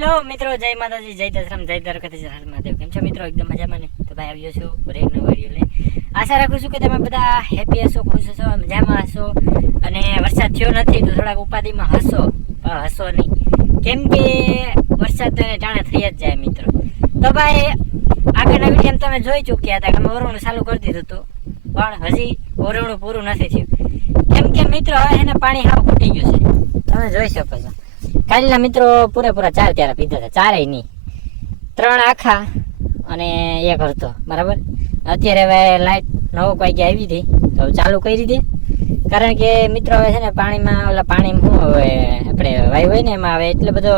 Hello મિત્રો, જય માતાજી, જય દશરામ, જય દ્વારકાધીશ હર મહાદેવ. કેમ છો મિત્રો? એકદમ મજામાં ને? તો ભાઈ આવ્યો છું નો વીડિયો લઈ આશા રાખું છું કે તમે બધા હેપી હશો, ખુશ હશો, મજામાં હશો. અને વરસાદ થયો નથી તો થોડાક ઉપાધિમાં હશો. પણ હશો નહીં. કેમ કે વરસાદ તો એને ટાણે થઈ જ જાય મિત્રો. તો ભાઈ, આગળના વીડિયો તમે જોઈ ચૂક્યા હતા કે અમે ઓરવણું ચાલુ કરી દીધું હતું. પણ હજી ઓરવણું પૂરું નથી થયું. કેમ કે મિત્રો, હવે એને પાણી હાવ ખૂટી ગયું છે. તમે જોઈ શકો છો. કાલના મિત્રો પૂરેપૂરા ચાર ત્યારે પીધા હતા ચારેય નહીં. ત્રણ આખા અને એક હરતો બરાબર? અત્યારે હવે લાઈટ નવ વાગે આવી હતી, તો ચાલુ કરી દે. કારણ કે મિત્રો હવે છે ને પાણીમાં ઓલા પાણી શું હવે આપણે વાયુ હોય ને એમાં હવે એટલો બધો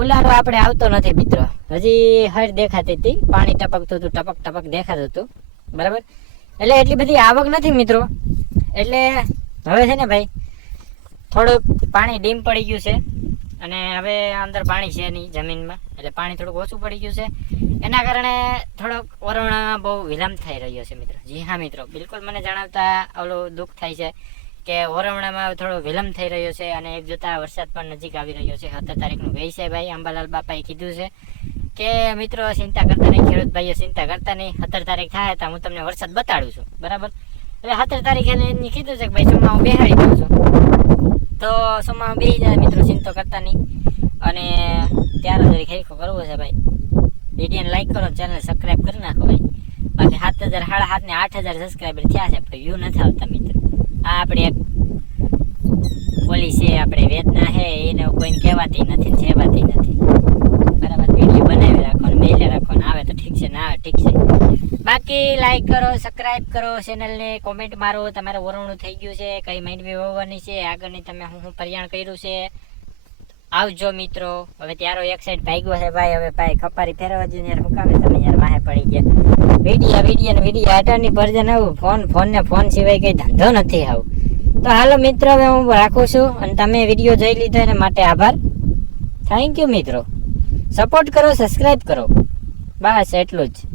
ઉલારો આપણે આવતો નથી મિત્રો. હજી હર દેખાતી હતી. પાણી ટપકતું હતું, ટપક ટપક દેખાતું હતું. બરાબર? એટલે એટલી બધી આવક નથી મિત્રો. એટલે હવે છે ને ભાઈ, થોડુંક પાણી ડીમ પડી ગયું છે. અને હવે અંદર પાણી છે નહીં જમીનમાં, એટલે પાણી થોડુંક ઓછું પડી ગયું છે. એના કારણે થોડોક વરણમાં બહુ વિલંબ થઈ રહ્યો છે મિત્રો. જી હા મિત્રો, બિલકુલ મને જણાવતા ઓલું દુઃખ થાય છે કે ઓરવણામાં થોડો વિલંબ થઈ રહ્યો છે અને એક જોતા વરસાદ પણ નજીક આવી રહ્યો છે. સત્તર તારીખનું વેય છે ભાઈ અંબાલાલ બાપાએ કીધું છે કે, મિત્રો, ચિંતા કરતા નહીં, ખેડૂત ભાઈઓ ચિંતા કરતા નહીં. સત્તર તારીખ થાય તો હું તમને વરસાદ બતાડું છું. બરાબર? એટલે સત્તર તારીખે કીધું છે કે, ભાઈ ચોમા હું બેહાડી દઉં છું. તો સોમાં બે જાય મિત્રો, ચિંતો કરતા નહીં. અને ત્યારે જરી ખેખો કરવો છે ભાઈ. વિડીયોને લાઈક કરો ચેનલ સબસ્ક્રાઈબ કરી નાખો ભાઈ. બાકી સાત હજાર, સાડા સાત ને આઠ હજાર સબસ્ક્રાઈબર થયા છે પણ વ્યૂ નથી આવતા મિત્રો. આ આપણે એક ઓલી છે, આપણે વેદના છે, એને કોઈને કહેવાતી નથી ને નથી બરાબર વીડિયો બનાવી રાખો ને મેલે રાખો ને આવે તો ઠીક છે ના આવે ઠીક છે બાકી લાઈક કરો સબસ્ક્રાઇબ કરો ચેનલને કોમેન્ટ મારો. તમારે વરણું થઈ ગયું છે, કઈ માઇન્ડ વાવવાની છે. આગળની તમે હું હું પરિયાણ કર્યું છે. આવજો મિત્રો. હવે ત્યારો એક સાઈડ ભાગ્યો છે ભાઈ. હવે ભાઈ કપારી ફેરવા જોઈએ યાર મુકાવે તમે યાર વાહે પડી ગયા. વિડીયા વિડીયા ને વિડીયા આટાની ભરજન આવું. ફોન ફોન ને ફોન સિવાય કઈ ધંધો નથી આવું. તો હાલો મિત્રો, હવે હું રાખું છું અને તમે વીડિયો જોઈ લીધો એના માટે આભાર. થેન્ક યુ મિત્રો. સપોર્ટ કરો સબસ્ક્રાઇબ કરો. બસ, એટલું જ.